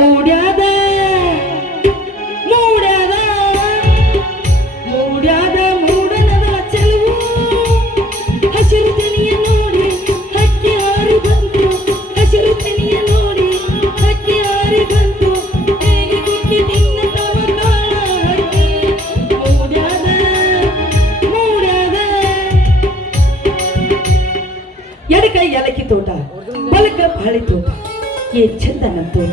ಮೂಡ್ಯಾದ ಮೂಡ್ಯಾದ ಮೂಡ್ಯಾದ ಮೂಡನದ ಚೆಲುವು ಹಸಿರು ತೆನೆಯ ನೋಡಿ ಹಕ್ಕಿ ಹಾರಿ ಬಂತು ಹಸಿರು ತೆನೆಯ ನೋಡಿ ಹಕ್ಕಿ ಹಾರಿ ಬಂತು ಹೇಗೆ ಕುಕ್ಕಿ ತಿನ್ನದವ ಕಾಳ ಹಕ್ಕಿ ಮೂಡ್ಯಾದ ಮೂಡ್ಯಾದ ಎಡಕೈ ಏಲಕ್ಕಿ ತೋಟ ಬಲಕ ಬಾಳೆ ತೋಟ ಏನ್ ಚಂದ ನನ್ನ ತೋಟ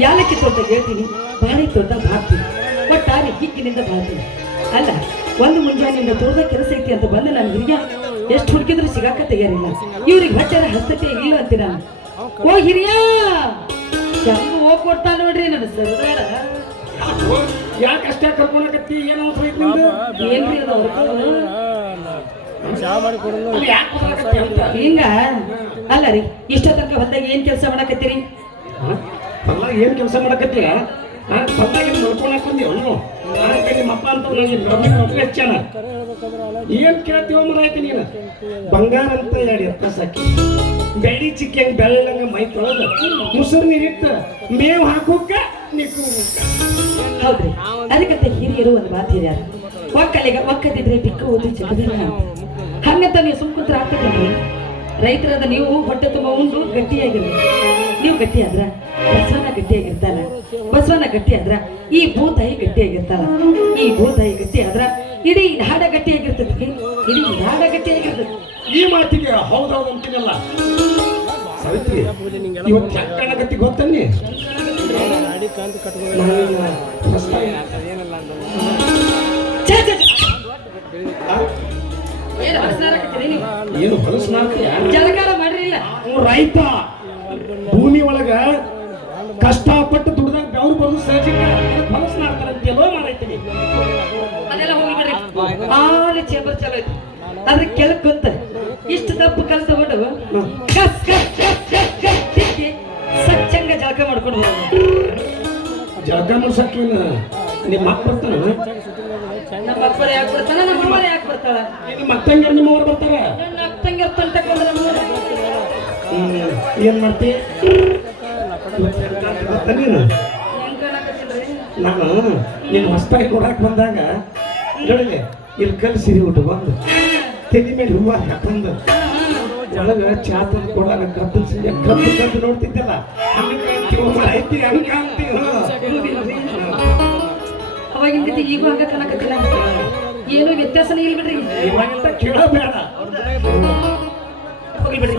ಯಾಲಕ್ಕಿ ತೋಟ ಹೇಳ್ತೀನಿ ಬಾಳೆ ತೋಟ ಬಾಳ್ತೀನಿ ಒಟ್ಟಾರೆ ಹಿಕ್ಕಿನಿಂದ ಬಾಳ್ತೀನಿ ಅಲ್ಲ ಒಂದು ಮುಂಜಾನೆಯಿಂದ ತೋಟದ ಕೆಲಸ ಐತಿ ಅಂತ ಬಂದು ನಾನು ಹಿರಿಯ ಎಷ್ಟು ಹುಡುಕಿದ್ರು ಸಿಗಾಕ ತಯಾರಿಲ್ಲ ಇವ್ರಿಗೆ ಹೊಟ್ಟೆನ ಹಸ್ತತೆ ಇಲ್ಲ ಅಂತೀರ ಓ ಹಿರಿಯ ಚಂದ ಹೋಗ್ ಕೊಡ್ತಾ ನೋಡ್ರಿ ನನ್ನ ಸರ್ದಾರ ಯಾಕೆ ಅಷ್ಟೇ ಕರ್ಕೊಂಡಕತ್ತಿ ಏನು ಏನ್ರಿ ಹಿಂಗ ಅಲ್ಲ ರೀ ಇಷ್ಟ ತನಕ ಹೊಲ್ದಾಗ ಏನ್ ಕೆಲಸ ಮಾಡಕತ್ತೀರಿ ಹೊಲ್ದಾಗ ಏನ್ ಕೆಲಸ ಮಾಡಕತ್ತೀರ ಹೊಲ್ದಾಗ ನೋಡ್ಕೊಳಕ್ ಬಂದೀವ ನಿಮ್ಮಪ್ಪ ಅಂತ ಹೆಚ್ಚಾನ ಏನ್ ಕೇಳ್ತೀವ ಮರಾಯ್ತಿ ನೀನು ಬಂಗಾರ ಅಂತ ಹೇಳಿ ಸಾಕಿ ಬೆಳಿ ಚಿಕ್ಕಂಗ್ ಬೆಳ್ಳಂಗ ಮೈ ತೊಳೆದ ಮುಸುರು ನೀರಿಟ್ಟ ಮೇವ್ ಹಾಕೋಕ ನಿಕ್ಕು ಹೌದ್ರಿ ಅದಕ್ಕಂತ ಹಿರಿಯರು ಒಂದು ಮಾತು ಹಿರಿಯಾರ ಒಕ್ಕಲಿಗ ಒಕ್ಕದಿದ್ರೆ ಬಿಕ್ಕು ಓದಿ ಜಗದಿಲ್ಲ ಹಂಗಂತ ನೀವು ಸುಮ್ಕುಂತ್ರ ಆಗ್ತದಲ್ರಿ ರೈತರಾದ ನೀವು ಹೊಟ್ಟೆ ತುಂಬ ಉಂಡು ಗಟ್ಟಿಯಾಗಿರಿ ನೀವು ಗಟ್ಟಿ ಆದ್ರ ಬಸವನ ಗಟ್ಟಿಯಾಗಿರ್ತಾನ ಬಸವನ ಗಟ್ಟಿ ಆದ್ರ ಈ ಭೂತಾಯಿ ಗಟ್ಟಿಯಾಗಿರ್ತಾನ ಈ ಭೂತಾಯಿ ಗಟ್ಟಿ ಆದ್ರ ಇಡೀ ನಾಡ ಗಟ್ಟಿಯಾಗಿರ್ತೈತಿ ಇಡೀ ನಾಡ ಗಟ್ಟಿಯಾಗಿರ್ತೈತಿ ಈ ಮಾತಿಗೆ ಹೌದೌದು ಅಂತೀನಲ್ಲ ಸವಿತ್ರಿ ಇವತ್ತು ಚಕ್ಕಣಗತ್ತಿ ಗೊತ್ತನ್ನಿ ಏನು ಹೊಲಸು ಮಾಡ್ತೀಯ ಜಲಕಾರ ಮಾಡ್ರಿಲ್ಲ ರೈತ ಭೂಮಿ ಒಳಗ ಕಷ್ಟಪಟ್ಟು ದುಡ್ದಾಗ ಬೆವರು ಬರೋದು ಸಹಜಿಕ ಹೊಲಸು ಮಾಡ್ತಾರಂತೆಲ್ಲೋ ಮಾಡೈತೀನಿ ಅದೆಲ್ಲ ಹೋಗಿ ಬಿಡ್ರಿ ಆಲಿ ಚೇಂಬರ್ ಚಲೋ ಐತಿ ಅದ್ರ ಕೆಳಕ್ ಗೊತ್ತ ಇಷ್ಟು ದಪ್ಪ ಕಲ್ ತಗೊಂಡು ಕಸ್ ಕಸ್ ಕಸ್ ಕಸ್ ಕಸ್ ತಿಕ್ಕಿ ಸಚ್ಚಂಗ ಜಳಕ ಮಾಡ್ಕೊಂಡು ಜಳಕ ಮಾಡ್ಸಕ್ಕೇನ ನಿಮ್ಮ ಅಪ್ಪ ಬರ್ತಾನ ನಮ್ಮ ಅಪ್ಪರ ಯಾಕೆ ಬರ್ತಾನ ನಮ್ಮ ಅಮ್ಮರ ಯಾಕೆ ಬರ್ತಾಳ ನಿಮ್ಮ ಅತ್ತಂಗರು ನಿಮ್ಮವ್ರು ಬರ್ತಾರ ನನ್ನ ಅಕ್ಕಂಗಿರ್ ತಂಟಕೊಂಡ್ರೆ ಏನ್ ಮಾಡ್ತಿ ನೀನು ನಾನು ನೀನು ಹೊಸದಾಗಿ ಕೊಡಾಕ್ ಬಂದಾಗ ನೋಡಿದೆ ಇಲ್ಲಿ ಕಲ್ ಸಿರಿ ಊಟ ಬಂದು ತೆಲಿ ಮೇಲೆ ಹೂವ ಹಾಕೊಂಡು ಒಳಗ ಚಾ ತಂದು ಕೊಡಾಗ ಕಬ್ಬು ಸಿರಿ ಕಬ್ಬು ಕಬ್ಬು ನೋಡ್ತಿದ್ದಲ್ಲ ಐತಿ ಹಂಗ ಅಂತೀವಿ ಅವಾಗಿನ ಗತಿ ಈಗೂ ಹಂಗ ಕನಕತ್ತಿಲ್ಲ ಏನು ವ್ಯತ್ಯಾಸನೇ ಇಲ್ಲ ಬಿಡ್ರಿ ಕೇಳಬೇಡ ಹೋಗಿ ಬಿಡ್ರಿ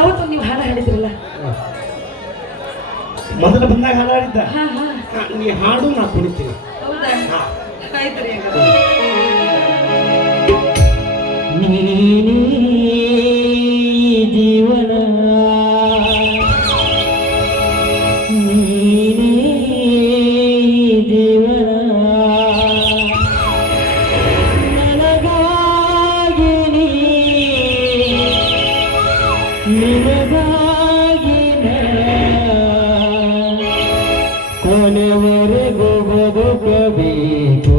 ಅವತ್ತು ನೀವು ಹಾಡ ಹಾಡಿದ್ರಲ್ಲ ಮೊದಲು ಬಂದಾಗ ಹಾಡು ಹಾಡಿದ್ದ ಹಾ ಹಾ ನೀ ಹಾಡು ನಾ ಕುಡಿತೀನಿ ಹೌದಾ ಆಯ್ತ್ರಿ ನೀನೇ ಜೀವನ ನೀನೇ ಜೀವನ ನನಗಾಗಿ ನಿನಗಾಗಿ ಕೊನೆವರೆಗೂ ಬದುಕಬೇಕು